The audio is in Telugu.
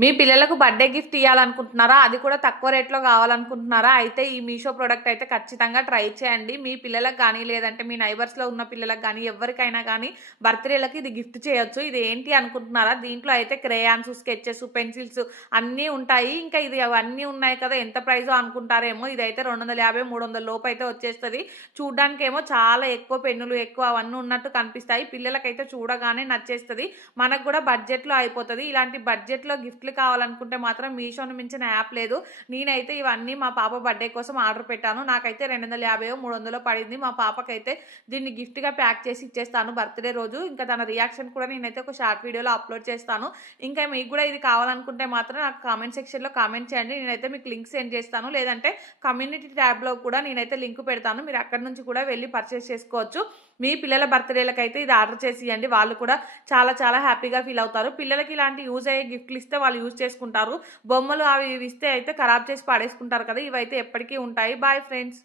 మీ పిల్లలకు బర్త్డే గిఫ్ట్ ఇవ్వాలనుకుంటున్నారా అది కూడా తక్కువ రేట్లో కావాలనుకుంటున్నారా? అయితే ఈ మీషో ప్రోడక్ట్ అయితే ఖచ్చితంగా ట్రై చేయండి. మీ పిల్లలకు కానీ లేదంటే మీ నైబర్స్లో ఉన్న పిల్లలకు కానీ ఎవరికైనా కానీ బర్త్డేలకు ఇది గిఫ్ట్ చేయొచ్చు. ఇది ఏంటి అనుకుంటున్నారా? దీంట్లో అయితే క్రేయాన్స్ స్కెచెస్ పెన్సిల్స్ అన్నీ ఉంటాయి. ఇంకా ఇది అవన్నీ ఉన్నాయి కదా ఎంత ప్రైజో అనుకుంటారేమో? ఇదైతే రెండు వందల యాభై మూడు వందల లోపు అయితే వచ్చేస్తుంది. చూడడానికి ఏమో చాలా ఎక్కువ పెన్నులు ఎక్కువ అవన్నీ ఉన్నట్టు కనిపిస్తాయి. పిల్లలకైతే చూడగానే నచ్చేస్తుంది. మనకు కూడా బడ్జెట్లో అయిపోతుంది. ఇలాంటి బడ్జెట్లో గిఫ్ట్లు కావాలనుకుంటే మాత్రం మీషోను మించిన యాప్ లేదు. నేనైతే ఇవన్నీ మా పాప బర్త్డే కోసం ఆర్డర్ పెట్టాను. నాకైతే రెండు వందల యాభై మూడు వందలు పడింది. మా పాపకైతే దీన్ని గిఫ్ట్గా ప్యాక్ చేసి ఇచ్చేస్తాను బర్త్డే రోజు. ఇంకా తన రియాక్షన్ కూడా నేనైతే ఒక షార్ట్ వీడియోలో అప్లోడ్ చేస్తాను. ఇంకా మీకు కూడా ఇది కావాలనుకుంటే మాత్రం నాకు కామెంట్ సెక్షన్లో కామెంట్ చేయండి. నేనైతే మీకు లింక్ సెండ్ చేస్తాను. లేదంటే కమ్యూనిటీ ట్యాబ్లో కూడా నేనైతే లింక్ పెడతాను. మీరు అక్కడ నుంచి కూడా వెళ్ళి పర్చేస్ చేసుకోవచ్చు. మీ పిల్లల బర్త్డేలకు అయితే ఇది ఆర్డర్ చేసి ఇవ్వండి వాళ్ళు కూడా చాలా చాలా హ్యాపీగా ఫీల్ అవుతారు. పిల్లలకి ఇలాంటి యూజ్ అయ్యే గిఫ్ట్లు ఇస్తే వాళ్ళు యూజ్ చేసుకుంటారు. బొమ్మలు అవి ఇస్తే అయితే ఖరాబ్ చేసి పాడేసుకుంటారు కదా ఇవైతే ఎప్పటికీ ఉంటాయి. Bye friends